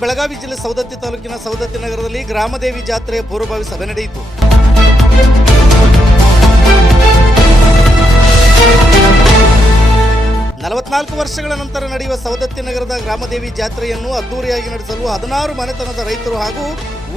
ಬೆಳಗಾವಿ ಜಿಲ್ಲೆ ಸೌದತ್ತಿ ತಾಲೂಕಿನ ಸೌದತ್ತಿ ನಗರದಲ್ಲಿ ಗ್ರಾಮದೇವಿ ಜಾತ್ರೆಯ ಪೂರ್ವಭಾವಿ ಸಭೆ ನಡೆಯಿತು. ನಲವತ್ನಾಲ್ಕು ವರ್ಷಗಳ ನಂತರ ನಡೆಯುವ ಸವದತ್ತಿ ನಗರದ ಗ್ರಾಮದೇವಿ ಜಾತ್ರೆಯನ್ನು ಅದ್ದೂರಿಯಾಗಿ ನಡೆಸಲು ಹದಿನಾರು ಮನೆತನದ ರೈತರು ಹಾಗೂ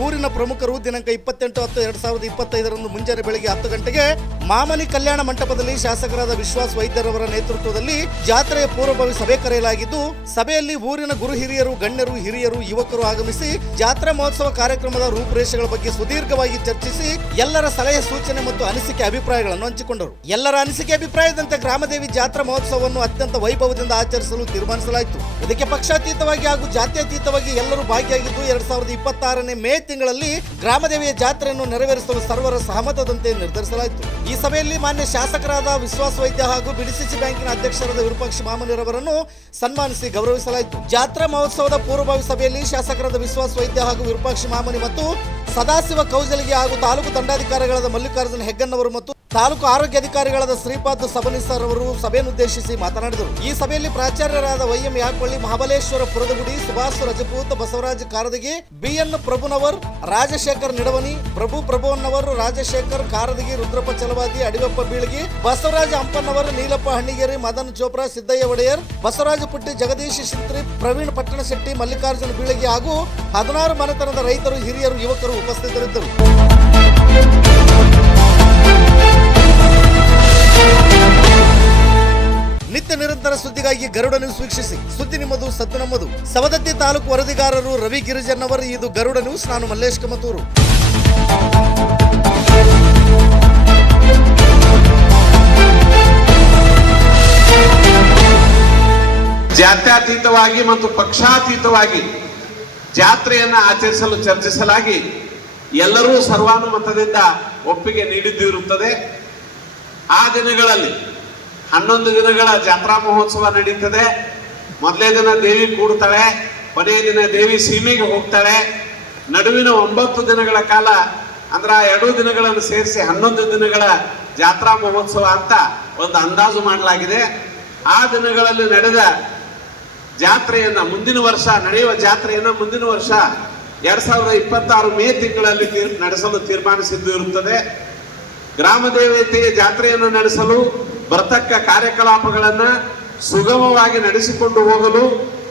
ಊರಿನ ಪ್ರಮುಖರು ದಿನಾಂಕ ಇಪ್ಪತ್ತೆಂಟು ಹತ್ತು ಎರಡು ಸಾವಿರದ ಇಪ್ಪತ್ತೈದರಂದು ಮುಂಜಾನೆ ಬೆಳಗ್ಗೆ ಹತ್ತು ಗಂಟೆಗೆ ಮಾಮನಿ ಕಲ್ಯಾಣ ಮಂಟಪದಲ್ಲಿ ಶಾಸಕರಾದ ವಿಶ್ವಾಸ್ ವೈದ್ಯರವರ ನೇತೃತ್ವದಲ್ಲಿ ಜಾತ್ರೆಯ ಪೂರ್ವಭಾವಿ ಸಭೆ ಕರೆಯಲಾಗಿದ್ದು, ಸಭೆಯಲ್ಲಿ ಊರಿನ ಗುರು ಹಿರಿಯರು, ಗಣ್ಯರು, ಹಿರಿಯರು, ಯುವಕರು ಆಗಮಿಸಿ ಜಾತ್ರಾ ಮಹೋತ್ಸವ ಕಾರ್ಯಕ್ರಮದ ರೂಪುರೇಷೆಗಳ ಬಗ್ಗೆ ಸುದೀರ್ಘವಾಗಿ ಚರ್ಚಿಸಿ ಎಲ್ಲರ ಸಲಹೆ, ಸೂಚನೆ ಮತ್ತು ಅನಿಸಿಕೆ ಅಭಿಪ್ರಾಯಗಳನ್ನು ಹಂಚಿಕೊಂಡರು. ಎಲ್ಲರ ಅನಿಸಿಕೆ ಅಭಿಪ್ರಾಯದಂತೆ ಗ್ರಾಮದೇವಿ ಜಾತ್ರಾ ಮಹೋತ್ಸವವನ್ನು ಅತ್ಯಂತ ವೈಭವದಿಂದ ಆಚರಿಸಲು ತೀರ್ಮಾನಿಸಲಾಯಿತು. ಇದಕ್ಕೆ ಪಕ್ಷಾತೀತವಾಗಿ ಹಾಗೂ ಜಾತ್ಯತೀತವಾಗಿ ಎಲ್ಲರೂ ಭಾಗಿಯಾಗಿದ್ದು, ಎರಡ್ ಸಾವಿರದ ಇಪ್ಪತ್ತಾರನೇ ಮೇ ತಿಂಗಳಲ್ಲಿ ಗ್ರಾಮದೇವಿಯ ಜಾತ್ರೆಯನ್ನು ನೆರವೇರಿಸಲು ಸರ್ವರ ಸಹಮತದಂತೆ ನಿರ್ಧರಿಸಲಾಯಿತು. ಈ ಸಭೆಯಲ್ಲಿ ಮಾನ್ಯ ಶಾಸಕರಾದ ವಿಶ್ವಾಸ ವೈದ್ಯ ಹಾಗೂ ಬಿಡಿಸಿಸಿ ಬ್ಯಾಂಕಿನ ಅಧ್ಯಕ್ಷರಾದ ವಿರೂಪಾಕ್ಷ ಮಾಮನಿರವರನ್ನು ಸನ್ಮಾನಿಸಿ ಗೌರವಿಸಲಾಯಿತು. ಜಾತ್ರಾ ಮಹೋತ್ಸವದ ಪೂರ್ವಭಾವಿ ಸಭೆಯಲ್ಲಿ ಶಾಸಕರಾದ ವಿಶ್ವಾಸ ವೈದ್ಯ ಹಾಗೂ ವಿರೂಪಾಕ್ಷ ಮಾಮನಿ ಮತ್ತು ಸದಾಶಿವ ಕೌಜಲಿಗೆ ಹಾಗೂ ತಾಲೂಕು ದಂಡಾಧಿಕಾರಿಗಳಾದ ಮಲ್ಲಿಕಾರ್ಜುನ ಹೆಗ್ಗನ್ನವರು ಮತ್ತು ತಾಲೂಕು ಆರೋಗ್ಯ ಅಧಿಕಾರಿಗಳಾದ ಶ್ರೀಪಾದ್ ಸಬನೀಸರ್ ಅವರು ಸಭೆಯನ್ನುದ್ದೇಶಿಸಿ ಮಾತನಾಡಿದರು. ಈ ಸಭೆಯಲ್ಲಿ ಪ್ರಾಚಾರ್ಯರಾದ ವೈಎಂ ಯಾಕೊಳ್ಳಿ, ಮಹಾಬಲೇಶ್ವರ ಪುರದಗುಡಿ, ಸುಭಾಷ್ ರಜಪೂತ್, ಬಸವರಾಜ್ ಕಾರದಗಿ, ಬಿಎನ್ ಪ್ರಭುನವರ್, ರಾಜಶೇಖರ್ ನಿಡವನಿ, ಪ್ರಭು ಪ್ರಭುವನ್ನವರ್, ರಾಜಶೇಖರ್ ಕಾರದಗಿ, ರುದ್ರಪ್ಪ ಚಲವಾದಿ, ಅಡಿಗಪ್ಪ ಬೀಳಗಿ, ಬಸವರಾಜ ಅಂಪನ್ನವರ್ ನೀಲಪ್ಪ ಹಣ್ಣಿಗೇರಿ, ಮದನ್ ಚೋಪ್ರಾ, ಸಿದ್ದಯ್ಯ ಒಡೆಯರ್, ಬಸವರಾಜ ಪುಟ್ಟಿ, ಜಗದೀಶ್ ಶಿಂತ್ರಿ ಪ್ರವೀಣ್ ಪಟ್ಟಣಶೆಟ್ಟಿ, ಮಲ್ಲಿಕಾರ್ಜುನ ಬೀಳಗಿ ಹಾಗೂ ಹದಿನಾರು ಮನೆತನದ ರೈತರು, ಹಿರಿಯರು, ಯುವಕರು ನಿತ್ಯ ನಿರಂತರ ಸುದ್ದಿಗಾಗಿ ಗರುಡ ನ್ಯೂಸ್ ವೀಕ್ಷಿಸಿ. ಸುದ್ದಿ ನಿಮ್ಮದು ಸದ್ದು ನಮ್ಮದು. ಸವದತ್ತಿ ತಾಲೂಕು ವರದಿಗಾರರು ರವಿ ಗಿರಿಜನ್ ಅವರು ಇದು ಗರುಡ ನ್ಯೂಸ್ ನಾನು ಮಲ್ಲೇಶ್ ಕಮತೂರು. ಜಾತ್ಯಾತೀತವಾಗಿ ಮತ್ತು ಪಕ್ಷಾತೀತವಾಗಿ ಜಾತ್ರೆಯನ್ನ ಆಚರಿಸಲು ಚರ್ಚಿಸಲಾಗಿ ಎಲ್ಲರೂ ಸರ್ವಾನುಮತದಿಂದ ಒಪ್ಪಿಗೆ ನೀಡಿದ್ದಿರುತ್ತದೆ ಆ ದಿನಗಳಲ್ಲಿ ಹನ್ನೊಂದು ದಿನಗಳ ಜಾತ್ರಾ ಮಹೋತ್ಸವ ನಡೀತದೆ. ಮೊದಲೇ ದಿನ ದೇವಿ ಕೂಡ್ತಾಳೆ ಕೊನೆಯ ದಿನ ದೇವಿ ಸೀಮೆಗೆ ಹೋಗ್ತಾಳೆ ನಡುವಿನ ಒಂಬತ್ತು ದಿನಗಳ ಕಾಲ, ಅಂದ್ರೆ ಆ ಎರಡು ದಿನಗಳನ್ನು ಸೇರಿಸಿ ಹನ್ನೊಂದು ದಿನಗಳ ಜಾತ್ರಾ ಮಹೋತ್ಸವ ಅಂತ ಒಂದು ಅಂದಾಜು ಮಾಡಲಾಗಿದೆ. ಆ ದಿನಗಳಲ್ಲಿ ನಡೆದ ಜಾತ್ರೆಯನ್ನ, ಮುಂದಿನ ವರ್ಷ ನಡೆಯುವ ಜಾತ್ರೆಯನ್ನ ಮುಂದಿನ ವರ್ಷ ಎರಡ್ ಸಾವಿರದ ಇಪ್ಪತ್ತಾರು ಮೇ ತಿಂಗಳಲ್ಲಿ ನಡೆಸಲು ತೀರ್ಮಾನಿಸಿದ್ದು ಇರುತ್ತದೆ ಗ್ರಾಮ ದೇವತೆಯ ಜಾತ್ರೆಯನ್ನು ನಡೆಸಲು ಬರತಕ್ಕ ಕಾರ್ಯಕಲಾಪಗಳನ್ನು ಸುಗಮವಾಗಿ ನಡೆಸಿಕೊಂಡು ಹೋಗಲು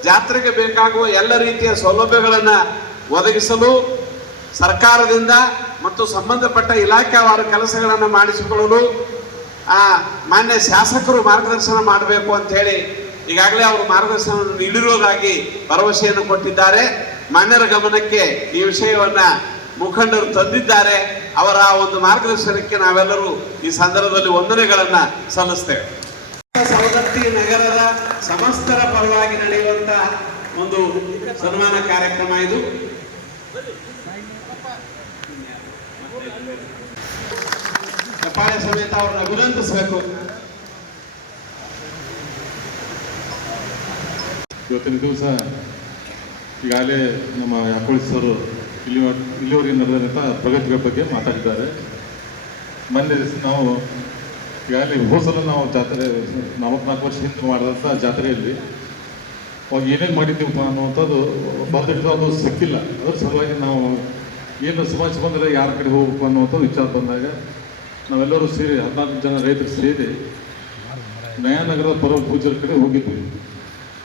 ಜಾತ್ರೆಗೆ ಬೇಕಾಗುವ ಎಲ್ಲ ರೀತಿಯ ಸೌಲಭ್ಯಗಳನ್ನು ಒದಗಿಸಲು ಸರ್ಕಾರದಿಂದ ಮತ್ತು ಸಂಬಂಧಪಟ್ಟ ಇಲಾಖೆವಾರು ಕೆಲಸಗಳನ್ನು ಮಾಡಿಸಿಕೊಳ್ಳಲು, ಆ, ಮಾನ್ಯ ಶಾಸಕರು ಮಾರ್ಗದರ್ಶನ ಮಾಡಬೇಕು ಅಂತ ಹೇಳಿ ಈಗಾಗಲೇ ಅವರು ಮಾರ್ಗದರ್ಶನ ನೀಡಿರೋದಾಗಿ ಭರವಸೆಯನ್ನು ಕೊಟ್ಟಿದ್ದಾರೆ. ಮಾನ್ಯರ ಗಮನಕ್ಕೆ ಈ ವಿಷಯವನ್ನ ಮುಖಂಡರು ತಂದಿದ್ದಾರೆ. ಅವರ ಆ ಒಂದು ಮಾರ್ಗದರ್ಶನಕ್ಕೆ ನಾವೆಲ್ಲರೂ ಈ ಸಂದರ್ಭದಲ್ಲಿ ವಂದನೆಗಳನ್ನ ಸಲ್ಲಿಸ್ತೇವೆ. ಸವದತ್ತಿ ನಗರದ ಸಮಸ್ತರ ಪರವಾಗಿ ನಡೆಯುವಂತ ಒಂದು ಸನ್ಮಾನ ಕಾರ್ಯಕ್ರಮ ಇದು. ಕಪಾಳ ಸಮೇತ ಅವ್ರನ್ನ ಅಭಿನಂದಿಸಬೇಕು ಇವತ್ತಿನ ದಿವಸ ಈಗಾಗಲೇ ನಮ್ಮ ಯಾಕೋಳಿ ಸರ್ ಇಲ್ಲಿ ಇಲ್ಲಿವರೆಗೆ ನಡೆದಂಥ ಪ್ರಗತಿಗಳ ಬಗ್ಗೆ ಮಾತಾಡಿದ್ದಾರೆ. ಮೊನ್ನೆ ನಾವು ಈಗಾಗಲೇ ಹೋಸಲ ನಾವು ಜಾತ್ರೆ, ನಲವತ್ನಾಲ್ಕು ವರ್ಷ ಹಿಂದೆ ಮಾಡಿದಂಥ ಜಾತ್ರೆಯಲ್ಲಿ ಅವಾಗ ಏನೇನು ಮಾಡಿದ್ದೀವಪ್ಪ ಅನ್ನುವಂಥದ್ದು ಬರೆದಿಟ್ಟು ಅದು ಸಿಕ್ಕಿಲ್ಲ. ಅದ್ರ ಸಲುವಾಗಿ ನಾವು ಏನು ಸಮಾಜ ಬಂದರೆ ಯಾರ ಕಡೆ ಹೋಗ್ಬೇಕು ಅನ್ನುವಂಥ ವಿಚಾರ ಬಂದಾಗ ನಾವೆಲ್ಲರೂ ಸೇರಿ ಹದಿನಾಲ್ಕು ಜನ ರೈತರು ಸೇರಿ ನಯಾನಗರದ ಪರಮ ಪೂಜರ ಕಡೆ ಹೋಗಿದ್ವಿ.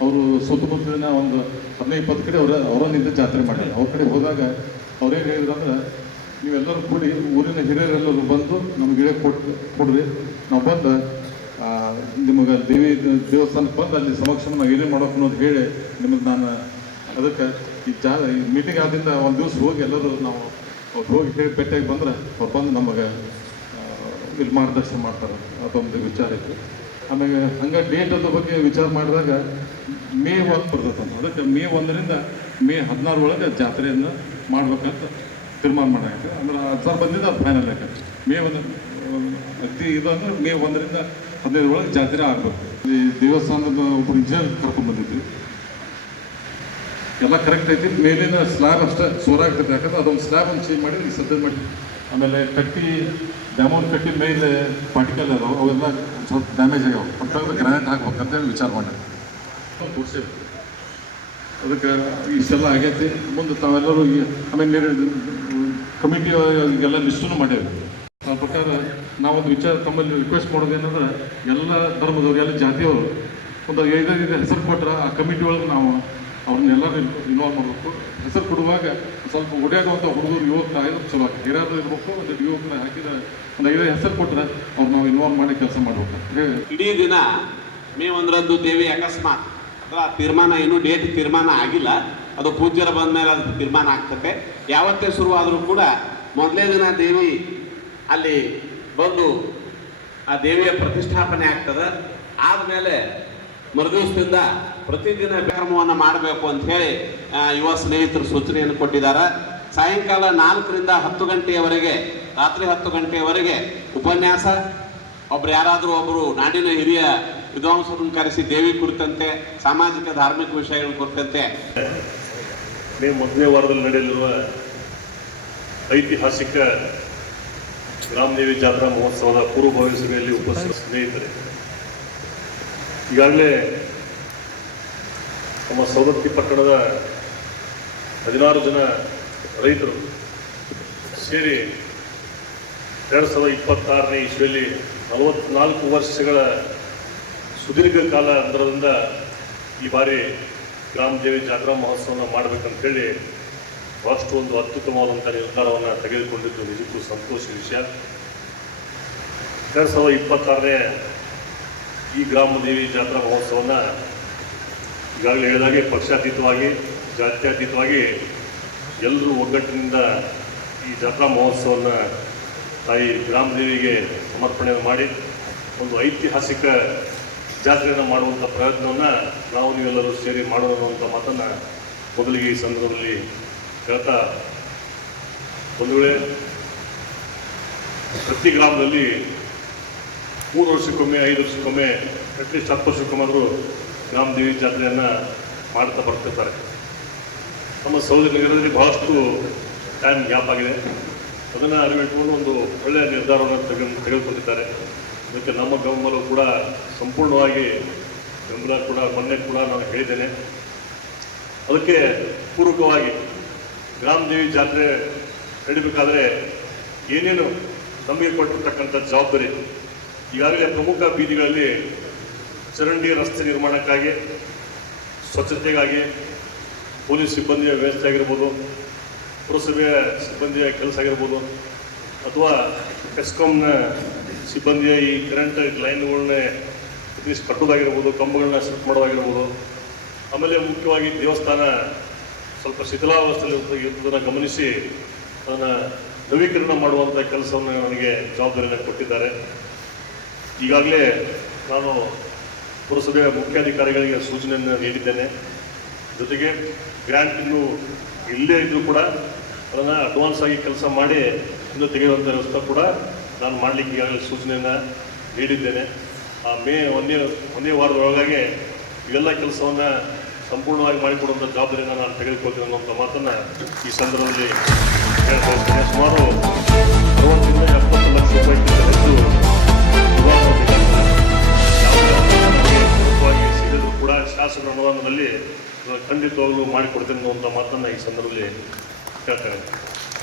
ಅವರು ಸುತ್ತಮುತ್ತಲಿನ ಒಂದು ಹದಿನೈದು, ಇಪ್ಪತ್ತು ಕಡೆ ಅವರ ಅವರ ನಿಂತ ಜಾತ್ರೆ ಮಾಡಿದ್ರು. ಅವ್ರ ಕಡೆ ಹೋದಾಗ ಅವ್ರೇನು ಹೇಳಿದ್ರು ಅಂದ್ರೆ, ನೀವೆಲ್ಲರೂ ಕೂಡಿ ಊರಿನ ಹಿರಿಯರೆಲ್ಲರೂ ಬಂದು ನಮ್ಗೆ ಇಳೆ ಕೊಟ್ಟು ಕೊಡ್ರಿ. ನಾವು ಬಂದು ನಿಮಗೆ ದೇವಿ ದೇವಸ್ಥಾನಕ್ಕೆ ಬಂದು ಅಲ್ಲಿ ಸಮಕ್ಷಮ ಏನೇನು ಮಾಡೋಕೆ ಅನ್ನೋದು ಹೇಳಿ ನಿಮಗೆ ನಾನು ಅದಕ್ಕೆ ಈ ಜಾ ಈ ಮೀಟಿಂಗ್ ಆದಿಂದ ಒಂದು ದಿವಸ ಹೋಗಿ ಎಲ್ಲರೂ ನಾವು ಅವ್ರು ಹೋಗಿ ಹೇಳಿ ಭೇಟಿಯಾಗಿ ಬಂದ್ರೆ ಅವ್ರು ಬಂದು ನಮಗೆ ಇಲ್ಲಿ ಮಾರ್ಗದರ್ಶನ ಮಾಡ್ತಾರೆ. ಅದೊಂದು ವಿಚಾರ ಇತ್ತು. ಆಮೇಲೆ ಹಂಗೆ ಡೇಟ್ ಅದ್ರ ಬಗ್ಗೆ ವಿಚಾರ ಮಾಡಿದಾಗ ಮೇ ಒಂದು ಬರ್ತೈತೆ ಅದಕ್ಕೆ ಮೇ ಒಂದರಿಂದ ಮೇ ಹದಿನಾರು ಒಳಗೆ ಜಾತ್ರೆಯನ್ನು ಮಾಡ್ಬೇಕಂತ ತೀರ್ಮಾನ ಮಾಡಾಕತ್ತೆ ಅಂದ್ರೆ ಸರ್ ಬಂದಿದ್ದು ಅದು ಫೈನಲ್ ಯಾಕೆ ಮೇ ಒಂದು, ಅತಿ ಇದು ಅಂದ್ರೆ ಮೇ ಒಂದರಿಂದ ಹದಿನೈದು ಒಳಗೆ ಜಾತ್ರೆ ಆಗಬೇಕು. ಈ ದೇವಸ್ಥಾನದ ಒಬ್ಬರು ಇಂಜಿನಿಯರ್ ಕರ್ಕೊಂಡು ಬಂದಿದ್ವಿ ಎಲ್ಲ ಕರೆಕ್ಟ್ ಐತಿ. ಮೇಲಿನ ಸ್ಲ್ಯಾಬ್ ಅಷ್ಟೇ ಸೋರಾಗ್ತೈತೆ ಯಾಕಂದ್ರೆ ಅದೊಂದು ಸ್ಲ್ಯಾಬ್ ಒಂದು ಚೇಂಜ್ ಮಾಡಿ ಸದ್ಯ ಮಾಡಿ. ಆಮೇಲೆ ಕಟ್ಟಿ ಡ್ಯಾಮೌಂಟ್ ಕಟ್ಟಿ ಮೇಲೆ ಪಾರ್ಟಿಕಲ್ ಅದಾವೆ, ಅವೆಲ್ಲ ಸ್ವಲ್ಪ ಡ್ಯಾಮೇಜ್ ಆಗ್ಯಾವ ಪಟ್ಟದ ಗ್ರಾನೈಟ್ ಹಾಕ್ಬೇಕಂತ ಹೇಳಿ ವಿಚಾರ ಮಾಡಿ ತೋರಿಸಿ. ಅದಕ್ಕೆ ಇಷ್ಟೆಲ್ಲ ಆಗೈತಿ. ಮುಂದೆ ತಾವೆಲ್ಲರೂ ಈ- ಆಮೇಲೆ ಕಮಿಟಿ ಎಲ್ಲ ಲಿಸ್ಟನ್ನು ಮಾಡ್ಯಾರ ಆ ಪ್ರಕಾರ ನಾವೊಂದು ವಿಚಾರ ತಮ್ಮಲ್ಲಿ ರಿಕ್ವೆಸ್ಟ್ ಮಾಡೋದೇನಂದ್ರೆ, ಎಲ್ಲ ಧರ್ಮದವರು, ಎಲ್ಲ ಜಾತಿಯವರು, ಒಂದು ಐದೈದು ಹೆಸರು ಕೊಟ್ಟರೆ ಆ ಕಮಿಟಿ ಒಳಗೆ ನಾವು ಅವ್ರನ್ನೆಲ್ಲರೂ ಇನ್ವಾಲ್ವ್ ಮಾಡಬೇಕು. ಹೆಸರು ಕೊಡುವಾಗ ಸ್ವಲ್ಪ ಓಡಾಡುವಂಥ ಹುಡುಗರು ಯುವಕ ಆಗಿದ್ರೆ ಚಲೋ ಆಗ್ತದೆ. ಹಿರಿಯರು ಇರಬೇಕು ಒಂದು ಯುವಕ ಹಾಕಿದ ಒಂದು ಐದು ಹೆಸರು ಕೊಟ್ಟರೆ ಅವ್ರು ನಾವು ಇನ್ವಾಲ್ವ್ ಮಾಡಿ ಕೆಲಸ ಮಾಡಬೇಕು. ಇಡೀ ದಿನ ಮೇ ಒಂದರಂದು ದೇವಿ ಅಕಸ್ಮಾತ್ ಅದರ ತೀರ್ಮಾನ ಇನ್ನೂ ಡೇಟ್ ತೀರ್ಮಾನ ಆಗಿಲ್ಲ. ಅದು ಪೂಜ್ಯರು ಬಂದ ಮೇಲೆ ಅದು ತೀರ್ಮಾನ ಆಗ್ತದೆ ಯಾವತ್ತೇ ಶುರುವಾದರೂ ಕೂಡ ಮೊದಲೇ ದಿನ ದೇವಿ ಅಲ್ಲಿ ಬಂದು ಆ ದೇವಿಯ ಪ್ರತಿಷ್ಠಾಪನೆ ಆಗ್ತದೆ. ಆದಮೇಲೆ ಮರುದಿವಸದಿಂದ ಪ್ರತಿದಿನ ಕಾರ್ಯಕ್ರಮವನ್ನು ಮಾಡಬೇಕು ಅಂತ ಹೇಳಿ ಯುವ ಸ್ನೇಹಿತರು ಸೂಚನೆಯನ್ನು ಕೊಟ್ಟಿದ್ದಾರೆ. ಸಾಯಂಕಾಲ ನಾಲ್ಕರಿಂದ ಹತ್ತು ಗಂಟೆಯವರೆಗೆ, ರಾತ್ರಿ ಹತ್ತು ಗಂಟೆಯವರೆಗೆ ಉಪನ್ಯಾಸ. ಒಬ್ರು ಯಾರಾದರೂ ಒಬ್ಬರು ನಾಡಿನ ಹಿರಿಯ ವಿದ್ವಾಂಸರನ್ನು ಕರೆಸಿ ದೇವಿ ಕುರಿತಂತೆ, ಸಾಮಾಜಿಕ ಧಾರ್ಮಿಕ ವಿಷಯಗಳ ಕುರಿತಂತೆ ಮೇ ಮೊದಲನೇ ವಾರದಲ್ಲಿ ನಡೆಯಲಿರುವ ಐತಿಹಾಸಿಕ ರಾಮದೇವಿ ಜಾತ್ರಾ ಮಹೋತ್ಸವದ ಪೂರ್ವಭಾವಿ ಸಭೆಯಲ್ಲಿ ಉಪಸ್ಥಿತ ಸ್ನೇಹಿತರೆ ಈಗಾಗಲೇ ನಮ್ಮ ಸವದತ್ತಿ ಪಟ್ಟಣದ ಹದಿನಾರು ಜನ ರೈತರು ಸೇರಿ ಎರಡು ಸಾವಿರದ ಇಪ್ಪತ್ತಾರನೇ ಇಸ್ವಿಯಲ್ಲಿ ನಲವತ್ನಾಲ್ಕು ವರ್ಷಗಳ ಸುದೀರ್ಘ ಕಾಲ ಅಂತರದಿಂದ ಈ ಬಾರಿ ಗ್ರಾಮದೇವಿ ಜಾತ್ರಾ ಮಹೋತ್ಸವನ ಮಾಡಬೇಕಂತೇಳಿ ಒಂದು ಅತ್ಯುತ್ತಮವಾದಂಥ ನಿರ್ಧಾರವನ್ನು ತೆಗೆದುಕೊಂಡಿದ್ದು, ನಿಜಕ್ಕೂ ಸಂತೋಷ ವಿಷಯ. ಎರಡು ಸಾವಿರದ ಇಪ್ಪತ್ತಾರನೇ ಈ ಗ್ರಾಮದೇವಿ ಜಾತ್ರಾ ಮಹೋತ್ಸವನ ಈಗಾಗಲೇ ಹೇಳಿದಾಗೆ ಪಕ್ಷಾತೀತವಾಗಿ, ಜಾತ್ಯತೀತವಾಗಿ ಎಲ್ಲರೂ ಒಗ್ಗಟ್ಟಿನಿಂದ ಈ ಜಾತ್ರಾ ಮಹೋತ್ಸವವನ್ನು ತಾಯಿ ಗ್ರಾಮದೇವಿಗೆ ಸಮರ್ಪಣೆ ಮಾಡಿ ಒಂದು ಐತಿಹಾಸಿಕ ಜಾತ್ರೆಯನ್ನು ಮಾಡುವಂಥ ಪ್ರಯತ್ನವನ್ನು ನಾವು ನೀವೆಲ್ಲರೂ ಸೇರಿ ಮಾಡೋಣ ಅನ್ನುವಂಥ ಮಾತನ್ನು ಮೊದಲಿಗೆ ಈ ಸಂದರ್ಭದಲ್ಲಿ ಹೇಳ್ತಾ ಒಂದು ವೇಳೆ ಪ್ರತಿ ಗ್ರಾಮದಲ್ಲಿ ಮೂರು ವರ್ಷಕ್ಕೊಮ್ಮೆ ಐದು ವರ್ಷಕ್ಕೊಮ್ಮೆ ಅಟ್ಲೀಸ್ಟ್ ಹತ್ತು ವರ್ಷಕ್ಕೊಮ್ಮಾದರೂ ಗ್ರಾಮದೇವಿ ಜಾತ್ರೆಯನ್ನು ಮಾಡ್ತಾ ಬರ್ತಿರ್ತಾರೆ. ನಮ್ಮ ಸೌದಿ ನಗರದಲ್ಲಿ ಬಹಳಷ್ಟು ಟೈಮ್ ಗ್ಯಾಪ್ ಆಗಿದೆ. ಅದನ್ನು ಅರಿವಿಟ್ಕೊಂಡು ಒಂದು ಒಳ್ಳೆಯ ನಿರ್ಧಾರವನ್ನು ತೆಗೆ, ತೆಗೆದುಕೊಂಡಿದ್ದಾರೆ. ಅದಕ್ಕೆ ನಮ್ಮ ಗಮನಲ್ಲೂ ಕೂಡ ಸಂಪೂರ್ಣವಾಗಿ ಬೆಂಬಲ ಕೂಡ ಮೊನ್ನೆ ಕೂಡ ನಾನು ಹೇಳಿದ್ದೇನೆ. ಅದಕ್ಕೆ ಪೂರಕವಾಗಿ ಗ್ರಾಮದೇವಿ ಜಾತ್ರೆ ನಡಿಬೇಕಾದ್ರೆ ಏನೇನು ನಮಗೆ ಕೊಟ್ಟಿರ್ತಕ್ಕಂಥ ಜವಾಬ್ದಾರಿ ಈಗಾಗಲೇ ಪ್ರಮುಖ ಬೀದಿಗಳಲ್ಲಿ ಚರಂಡಿ ರಸ್ತೆ ನಿರ್ಮಾಣಕ್ಕಾಗಿ, ಸ್ವಚ್ಛತೆಗಾಗಿ ಪೊಲೀಸ್ ಸಿಬ್ಬಂದಿಯ ವ್ಯವಸ್ಥೆ ಆಗಿರ್ಬೋದು ಪುರಸಭೆಯ ಸಿಬ್ಬಂದಿಯ ಕೆಲಸ ಆಗಿರ್ಬೋದು, ಅಥವಾ ಎಸ್ಕಾಮ್ನ ಸಿಬ್ಬಂದಿಯ ಈ ಕರೆಂಟ್ ಲೈನ್ಗಳನ್ನೇ ಕಟ್ಟೋದಾಗಿರ್ಬೋದು ಕಂಬಗಳನ್ನ ಸೆಟ್ ಮಾಡೋದಾಗಿರ್ಬೋದು ಆಮೇಲೆ ಮುಖ್ಯವಾಗಿ ದೇವಸ್ಥಾನ ಸ್ವಲ್ಪ ಶಿಥಿಲಾವಸ್ಥೆಯಲ್ಲಿ ಇರ್ತದನ್ನು ಗಮನಿಸಿ, ಅದನ್ನು ನವೀಕರಣ ಮಾಡುವಂಥ ಕೆಲಸವನ್ನು ನನಗೆ ಜವಾಬ್ದಾರಿಯನ್ನು ಕೊಟ್ಟಿದ್ದಾರೆ. ಈಗಾಗಲೇ ನಾನು ಪುರಸಭೆಯ ಮುಖ್ಯಾಧಿಕಾರಿಗಳಿಗೆ ಸೂಚನೆಯನ್ನು ನೀಡಿದ್ದೇನೆ. ಜೊತೆಗೆ ಗ್ರ್ಯಾಂಟ್ ಇನ್ನೂ ಇಲ್ಲದೇ ಇದ್ದರೂ ಕೂಡ ಅದನ್ನು ಅಡ್ವಾನ್ಸ್ ಆಗಿ ಕೆಲಸ ಮಾಡಿ ಇನ್ನು ತೆಗೆಯುವಂಥ ವ್ಯವಸ್ಥೆ ಕೂಡ ನಾನು ಮಾಡಲಿಕ್ಕೆ ಈಗಾಗಲೇ ಸೂಚನೆಯನ್ನು ನೀಡಿದ್ದೇನೆ. ಆ ಮೇ ಒಂದೇ ಒಂದೇ ವಾರದೊಳಗಾಗಿ ಇವೆಲ್ಲ ಕೆಲಸವನ್ನು ಸಂಪೂರ್ಣವಾಗಿ ಮಾಡಿಕೊಡುವಂಥ ಜವಾಬ್ದಾರಿಯನ್ನು ನಾನು ತೆಗೆದುಕೊಳ್ತೀನಿ ಅನ್ನೋಂಥ ಮಾತನ್ನು ಈ ಸಂದರ್ಭದಲ್ಲಿ ಹೇಳ್ತಾ ಸುಮಾರು ಅರವತ್ತರಿಂದ ಎಪ್ಪತ್ತು ಲಕ್ಷ ರೂಪಾಯಿಗಿಂತ ಶಾಸಕರ ಅನುದಾನದಲ್ಲಿ ಖಂಡಿತವಾಗ್ಲೂ ಮಾಡಿಕೊಡ್ತೇನೆ ಅನ್ನುವಂಥ ಮಾತನ್ನು ಈ ಸಂದರ್ಭದಲ್ಲಿ ಹೇಳ್ತೇನೆ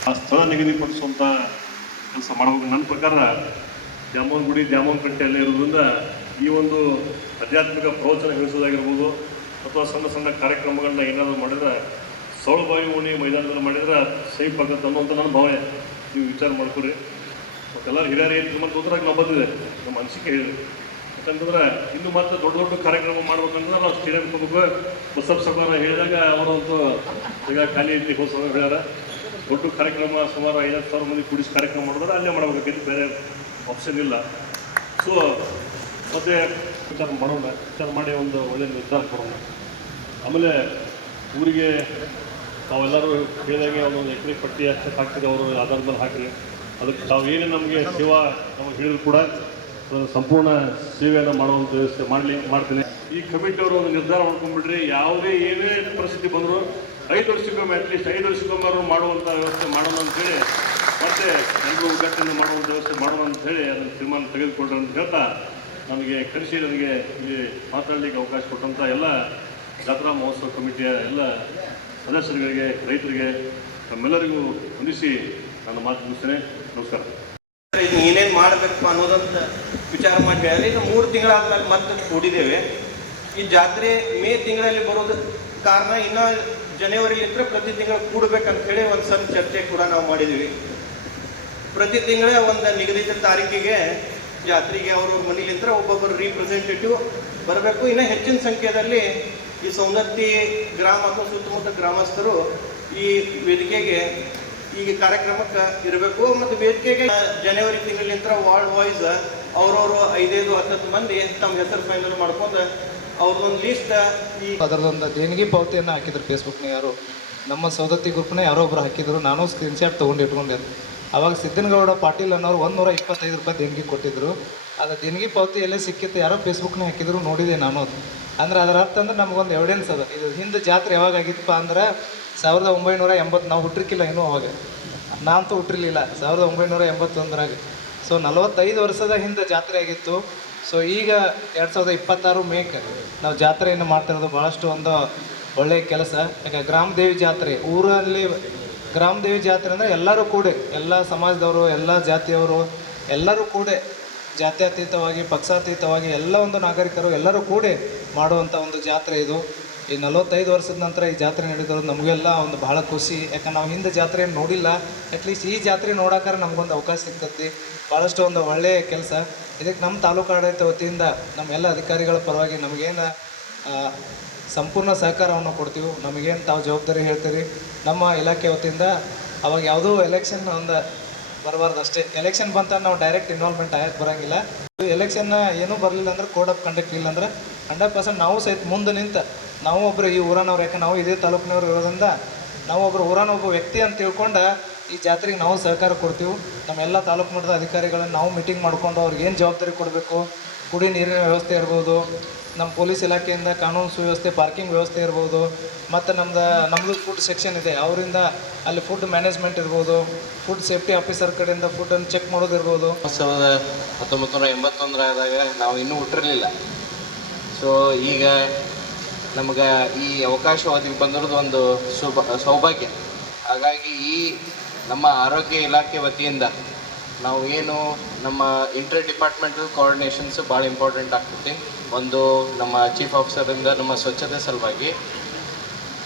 ಆ ಸ್ಥಳ ನಿಗದಿಪಡಿಸುವಂಥ ಕೆಲಸ ಮಾಡಬೇಕು. ನನ್ನ ಪ್ರಕಾರ ದ್ಯಾಮೋನ್ ಗುಡಿ ದ್ಯಾಮೋನ್ ಕಂಟೆಯಲ್ಲೇ ಇರೋದ್ರಿಂದ ಈ ಒಂದು ಆಧ್ಯಾತ್ಮಿಕ ಪ್ರವಚನ ಹೇಳಿಸೋದಾಗಿರ್ಬೋದು ಅಥವಾ ಸಣ್ಣ ಸಣ್ಣ ಕಾರ್ಯಕ್ರಮಗಳನ್ನ ಏನಾದರೂ ಮಾಡಿದ್ರೆ ಸೌಳಬಾಯಿ ಓಣಿ ಮೈದಾನದಲ್ಲಿ ಮಾಡಿದ್ರೆ ಸೇಫ್ ಆಗುತ್ತೆ ಅನ್ನುವಂಥ ನನ್ನ ಭಾವನೆ. ನೀವು ವಿಚಾರ ಮಾಡ್ಕೊರಿ ಮತ್ತೆಲ್ಲರೂ ಹಿರಿಯರು ಏನು ತೀರ್ಮಾನ ತೋದ್ರಾಗ ನಾವು ಬಂದಿದೆ ನಮ್ಮ ಅನಿಸಿಕೆ ಹೇಳಿ ಯಾಕಂತಂದ್ರೆ ಇನ್ನು ಮತ್ತೆ ದೊಡ್ಡ ದೊಡ್ಡ ಕಾರ್ಯಕ್ರಮ ಮಾಡ್ಬೇಕಂದ್ರೆ ನಾವು ಸ್ಟೇಡಿಯಂ ಹೋಗ್ಬೇಕು. ಹೇಳಿದಾಗ ಅವರಂತೂ ಈಗ ಖಾಲಿ ಇಲ್ಲಿ ಹೋದ ಹೇಳ್ಯಾರ. ದೊಡ್ಡ ಕಾರ್ಯಕ್ರಮ ಸುಮಾರು ಐವತ್ತು ಸಾವಿರ ಮಂದಿ ಕೂಡಿಸಿ ಕಾರ್ಯಕ್ರಮ ಮಾಡಿದ್ರೆ ಅಲ್ಲೇ ಮಾಡ್ಬೇಕಾಗಿತ್ತು ಬೇರೆ ಆಪ್ಷನ್ ಇಲ್ಲ. ಸೊ ಮತ್ತೆ ವಿಚಾರ ಮಾಡೋಣ, ವಿಚಾರ ಮಾಡಿ ಒಂದು ಒಳ್ಳೆಯ ನಿರ್ಧಾರ ಕೊಡೋಣ. ಆಮೇಲೆ ಊರಿಗೆ ತಾವೆಲ್ಲರೂ ಹೇಳಿದಾಗೆ ಒಂದೊಂದು ಎಕರೆ ಪಟ್ಟಿ ಅಷ್ಟು ಹಾಕಿದ್ರೆ ಅವರು ಆಧಾರದಲ್ಲಿ ಹಾಕಿರಿ ಅದಕ್ಕೆ ತಾವು ಏನೇ ನಮಗೆ ಸೇವಾ ನಮಗೆ ಹೇಳಿದ್ರು ಕೂಡ ಸಂಪೂರ್ಣ ಸೇವೆಯನ್ನು ಮಾಡುವಂಥ ವ್ಯವಸ್ಥೆ ಮಾಡಲಿ ಮಾಡ್ತೀನಿ. ಈ ಕಮಿಟಿಯವರು ಒಂದು ನಿರ್ಧಾರ ಮಾಡ್ಕೊಂಡ್ಬಿಡ್ರಿ ಯಾವುದೇ ಏನೇ ಪರಿಸ್ಥಿತಿ ಬಂದರೂ ಐದು ವರ್ಷಕ್ಕೊಮ್ಮೆ ಅಟ್ಲೀಸ್ಟ್ ಐದು ವರ್ಷಕ್ಕೊಮ್ಮೆ ಮಾಡುವಂಥ ವ್ಯವಸ್ಥೆ ಮಾಡೋಣ ಅಂತೇಳಿ ಮತ್ತೆ ಎಲ್ಲರೂ ಒಗ್ಗಟ್ಟಿನಿಂದ ಮಾಡುವಂಥ ವ್ಯವಸ್ಥೆ ಮಾಡೋಣ ಅಂತ ಹೇಳಿ ಅದನ್ನು ತೀರ್ಮಾನ ತೆಗೆದುಕೊಂಡ್ರೆ ಅಂತ ಹೇಳ್ತಾ ನಮಗೆ ಕರೆಸಿ ನನಗೆ ಇಲ್ಲಿ ಮಾತಾಡಲಿಕ್ಕೆ ಅವಕಾಶ ಕೊಟ್ಟಂಥ ಎಲ್ಲ ಜಾತ್ರಾ ಮಹೋತ್ಸವ ಕಮಿಟಿಯ ಎಲ್ಲ ಸದಸ್ಯರುಗಳಿಗೆ, ರೈತರಿಗೆ ನಮ್ಮೆಲ್ಲರಿಗೂ ಹೊಂದಿಸಿ ನನ್ನ ಮಾತು ಮುಗಿಸ್ತೇನೆ. ನಮಸ್ಕಾರ. ಏನೇನು ಮಾಡಬೇಕು ಅನ್ನೋದಂತ ವಿಚಾರ ಮಾಡಿ ಹೇಳಿ ಇನ್ನು ಮೂರು ತಿಂಗಳಾದ್ಮೇಲೆ ಮತ್ತೆ ಕೂಡಿದ್ದೇವೆ. ಈ ಜಾತ್ರೆ ಮೇ ತಿಂಗಳಲ್ಲಿ ಬರೋದು ಕಾರಣ, ಇನ್ನೂ ಜನವರಿ ಇದ್ರೆ ಪ್ರತಿ ತಿಂಗಳು ಕೂಡಬೇಕಂತ ಹೇಳಿ ಒಂದು ಸಣ್ಣ ಚರ್ಚೆ ಕೂಡ ನಾವು ಮಾಡಿದ್ದೀವಿ. ಪ್ರತಿ ತಿಂಗಳ ಒಂದು ನಿಗದಿತ ತಾರೀಕಿಗೆ ಜಾತ್ರೆಗೆ ಅವ್ರವ್ರ ಮನೇಲಿಂದ ಒಬ್ಬೊಬ್ಬರು ರೀಪ್ರೆಸೆಂಟೇಟಿವ್ ಬರಬೇಕು. ಇನ್ನು ಹೆಚ್ಚಿನ ಸಂಖ್ಯೆಯಲ್ಲಿ ಈ ಸೌಂದತ್ತಿ ಗ್ರಾಮ ಅಥವಾ ಸುತ್ತಮುತ್ತ ಗ್ರಾಮಸ್ಥರು ಈ ವೇದಿಕೆಗೆ ಈ ಕಾರ್ಯಕ್ರಮಕ್ಕೆ ಇರಬೇಕು ಮತ್ತು ವೇದಿಕೆಗೆ ಜನವರಿ ತಿಂಗಳಿಂದ ವಾರ್ಡ್ ವೈಸ್ ಅವ್ರವರು ಐದೈದು, ಹತ್ತತ್ತು ಮಂದಿ ತಮ್ಮ ಹೆಸರು ಫೈನಲ್ ಮಾಡ್ಕೊಂಡು ಅವ್ರದ್ದೊಂದು ಲೀಸ್ಟ್ ಈ ಅದರದೊಂದು ದೇಣಿಗೆ ಪಾವತಿಯನ್ನು ಹಾಕಿದ್ರು ಫೇಸ್ಬುಕ್ನ ಯಾರು. ನಮ್ಮ ಸೌದತ್ತಿ ಗ್ರೂಪ್ನ ಯಾರೋ ಒಬ್ರು ಹಾಕಿದ್ರು. ನಾನು ಸ್ಕ್ರೀನ್ಶಾಟ್ ತೊಗೊಂಡು ಇಟ್ಕೊಂಡಿದ್ದೆ ಅವಾಗ ಸಿದ್ದನಗೌಡ ಪಾಟೀಲ್ ಅನ್ನೋರು ಒಂದು ನೂರ ಇಪ್ಪತ್ತೈದು ರೂಪಾಯಿ ದೇಣಿಗೆ ಕೊಟ್ಟಿದ್ರು. ಅದು ದಿನಗಿ ಪಾವತಿ ಎಲ್ಲೇ ಸಿಕ್ಕಿತ್ತು, ಯಾರೋ ಫೇಸ್ಬುಕ್ನ ಹಾಕಿದ್ರು, ನೋಡಿದೆ ನಾನು ಅದು. ಅಂದ್ರೆ ಅದರ ಅರ್ಥ ಅಂದ್ರೆ ನಮಗೊಂದು ಎವಿಡೆನ್ಸ್ ಅದ. ಇದು ಹಿಂದೆ ಜಾತ್ರೆ ಯಾವಾಗ ಆಗಿತ್ತಪ್ಪ ಅಂದ್ರೆ ಸಾವಿರದ ಒಂಬೈನೂರ ಎಂಬತ್ತು, ನಾವು ಹುಟ್ಟಿರ್ಕಿಲ್ಲ ಇನ್ನೂ ಅವಾಗ. ನಾನಂತೂ ಹುಟ್ಟಿರಲಿಲ್ಲ ಸಾವಿರದ ಒಂಬೈನೂರ ಎಂಬತ್ತೊಂದರಾಗ. ಸೊ ನಲವತ್ತೈದು ವರ್ಷದ ಹಿಂದೆ ಜಾತ್ರೆ ಆಗಿತ್ತು. ಸೊ ಈಗ ಎರಡು ಸಾವಿರದ ಇಪ್ಪತ್ತಾರು ಮೇಕ್ ನಾವು ಜಾತ್ರೆಯನ್ನು ಮಾಡ್ತಿರೋದು ಭಾಳಷ್ಟು ಒಂದು ಒಳ್ಳೆಯ ಕೆಲಸ. ಯಾಕೆ, ಗ್ರಾಮ ದೇವಿ ಜಾತ್ರೆ, ಊರಲ್ಲಿ ಗ್ರಾಮ ದೇವಿ ಜಾತ್ರೆ ಅಂದರೆ ಎಲ್ಲರೂ ಕೂಡ. ಎಲ್ಲ ಸಮಾಜದವರು, ಎಲ್ಲ ಜಾತಿಯವರು, ಎಲ್ಲರೂ ಕೂಡಿ. ಜಾತ್ಯತೀತವಾಗಿ, ಪಕ್ಷಾತೀತವಾಗಿ ಎಲ್ಲ ಒಂದು ನಾಗರಿಕರು ಎಲ್ಲರೂ ಕೂಡಿ ಮಾಡುವಂಥ ಒಂದು ಜಾತ್ರೆ ಇದು. ಈ ನಲವತ್ತೈದು ವರ್ಷದ ನಂತರ ಈ ಜಾತ್ರೆ ನಡೀತಿರೋದು ನಮಗೆಲ್ಲ ಒಂದು ಭಾಳ ಖುಷಿ. ಯಾಕಂದ್ರೆ ನಾವು ಹಿಂದೆ ಜಾತ್ರೆಯನ್ನು ನೋಡಿಲ್ಲ. ಅಟ್ಲೀಸ್ಟ್ ಈ ಜಾತ್ರೆ ನೋಡೋಕ್ಕಾರ ನಮಗೊಂದು ಅವಕಾಶ ಸಿಗ್ತೈತಿ. ಭಾಳಷ್ಟು ಒಂದು ಒಳ್ಳೆಯ ಕೆಲಸ. ಇದಕ್ಕೆ ನಮ್ಮ ತಾಲೂಕು ಆಡಳಿತ ವತಿಯಿಂದ ನಮ್ಮೆಲ್ಲ ಅಧಿಕಾರಿಗಳ ಪರವಾಗಿ ನಮಗೇನು ಸಂಪೂರ್ಣ ಸಹಕಾರವನ್ನು ಕೊಡ್ತೀವಿ. ನಮಗೇನು ತಾವು ಜವಾಬ್ದಾರಿ ಹೇಳ್ತೀರಿ? ನಮ್ಮ ಇಲಾಖೆ ವತಿಯಿಂದ ಅವಾಗ ಯಾವುದೋ ಎಲೆಕ್ಷನ್ ಒಂದು ಬರಬಾರ್ದು ಅಷ್ಟೇ ಎಲೆಕ್ಷನ್ ಬಂತ ನಾವು ಡೈರೆಕ್ಟ್ ಇನ್ವಾಲ್ವ್ಮೆಂಟ್ ಆಗಕ್ಕೆ ಬರೋಂಗಿಲ್ಲ. ಎಲೆಕ್ಷನ್ ಏನೂ ಬರಲಿಲ್ಲ ಅಂದ್ರೆ ಕೋಡ್ ಆಫ್ ಕಂಡಕ್ಟ್ ಇಲ್ಲ ಅಂದ್ರೆ ಹಂಡ್ರೆಡ್ ಪರ್ಸೆಂಟ್ ನಾವು ಸಹಿತ ಮುಂದೆ ನಿಂತ ನಾವು ಒಬ್ಬರು ಈ ಊರನವ್ರು, ಯಾಕೆ ನಾವು ಇದೇ ತಾಲೂಕಿನವ್ರು ಇರೋದ್ರಿಂದ ನಾವು ಒಬ್ಬರು ಊರನ ಒಬ್ಬ ವ್ಯಕ್ತಿ ಅಂತ ತಿಳ್ಕೊಂಡು ಈ ಜಾತ್ರೆಗೆ ನಾವು ಸಹಕಾರ ಕೊಡ್ತೀವಿ. ನಮ್ಮೆಲ್ಲ ತಾಲೂಕು ಮಟ್ಟದ ಅಧಿಕಾರಿಗಳನ್ನ ನಾವು ಮೀಟಿಂಗ್ ಮಾಡ್ಕೊಂಡು ಅವ್ರಿಗೆ ಏನು ಜವಾಬ್ದಾರಿ ಕೊಡಬೇಕು ಕುಡಿ ನೀರಿನ ವ್ಯವಸ್ಥೆ ಇರ್ಬೋದು ನಮ್ಮ ಪೊಲೀಸ್ ಇಲಾಖೆಯಿಂದ ಕಾನೂನು ಸುವ್ಯವಸ್ಥೆ, ಪಾರ್ಕಿಂಗ್ ವ್ಯವಸ್ಥೆ ಇರ್ಬೋದು, ಮತ್ತು ನಮ್ದು ನಮ್ಮದು ಫುಡ್ ಸೆಕ್ಷನ್ ಇದೆ. ಅವರಿಂದ ಅಲ್ಲಿ ಫುಡ್ ಮ್ಯಾನೇಜ್ಮೆಂಟ್ ಇರ್ಬೋದು ಫುಡ್ ಸೇಫ್ಟಿ ಆಫೀಸರ್ ಕಡೆಯಿಂದ ಫುಡ್ಡನ್ನು ಚೆಕ್ ಮಾಡೋದಿರ್ಬೋದು ಸಾವಿರದ ಹತ್ತೊಂಬತ್ತು ನೂರ ಎಂಬತ್ತೊಂದರಾದಾಗ ನಾವು ಇನ್ನೂ ಹುಟ್ಟಿರಲಿಲ್ಲ. ಸೊ ಈಗ ನಮಗೆ ಈ ಅವಕಾಶ ಒದಗಿ ಬಂದಿರೋದು ಒಂದು ಶುಭ, ಸೌಭಾಗ್ಯ. ಹಾಗಾಗಿ ಈ ನಮ್ಮ ಆರೋಗ್ಯ ಇಲಾಖೆ ವತಿಯಿಂದ ನಾವು ಏನು ನಮ್ಮ ಇಂಟರ್ ಡಿಪಾರ್ಟ್ಮೆಂಟಲ್ ಕೋಆರ್ಡಿನೇಷನ್ಸ್ ಭಾಳ ಇಂಪಾರ್ಟೆಂಟ್ ಆಗ್ತೈತಿ. ಒಂದು ನಮ್ಮ ಚೀಫ್ ಆಫೀಸರಿಂದ ನಮ್ಮ ಸ್ವಚ್ಛತೆ ಸಲುವಾಗಿ,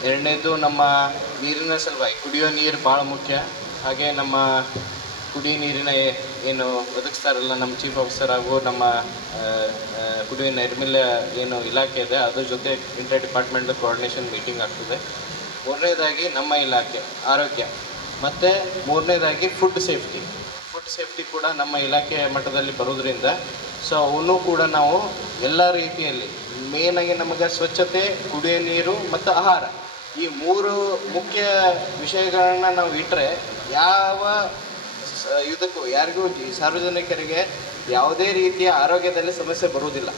ಎರಡನೇದು ನಮ್ಮ ನೀರಿನ ಸಲುವಾಗಿ, ಕುಡಿಯೋ ನೀರು ಭಾಳ ಮುಖ್ಯ. ಹಾಗೆ ನಮ್ಮ ಕುಡಿಯೋ ನೀರಿನ ಏನು ಒದಗಿಸ್ತಾರಲ್ಲ ನಮ್ಮ ಚೀಫ್ ಆಫೀಸರ್ ಹಾಗೂ ನಮ್ಮ ಕುಡಿಯೋ ನೈರ್ಮಲ್ಯ ಏನು ಇಲಾಖೆ ಇದೆ, ಅದ್ರ ಜೊತೆ ಇಂಟರ್ ಡಿಪಾರ್ಟ್ಮೆಂಟ್ ಕೋಆರ್ಡಿನೇಷನ್ ಮೀಟಿಂಗ್ ಆಗ್ತದೆ. ಮೂರನೇದಾಗಿ ನಮ್ಮ ಇಲಾಖೆ, ಆರೋಗ್ಯ. ಮತ್ತು ಮೂರನೇದಾಗಿ ಫುಡ್ ಸೇಫ್ಟಿ ಫುಡ್ ಸೇಫ್ಟಿ ಕೂಡ ನಮ್ಮ ಇಲಾಖೆ ಮಟ್ಟದಲ್ಲಿ ಬರೋದ್ರಿಂದ ಸೊ ಅವನ್ನೂ ಕೂಡ ನಾವು ಎಲ್ಲ ರೀತಿಯಲ್ಲಿ ಮೇನಾಗಿ ನಮಗೆ ಸ್ವಚ್ಛತೆ, ಕುಡಿಯೋ ನೀರು ಮತ್ತು ಆಹಾರ ಈ ಮೂರು ಮುಖ್ಯ ವಿಷಯಗಳನ್ನ ನಾವು ಇಟ್ಟರೆ ಯಾವ ಇದಕ್ಕೂ ಯಾರಿಗೂ ಸಾರ್ವಜನಿಕರಿಗೆ ಯಾವುದೇ ರೀತಿಯ ಆರೋಗ್ಯದಲ್ಲಿ ಸಮಸ್ಯೆ ಬರುವುದಿಲ್ಲ.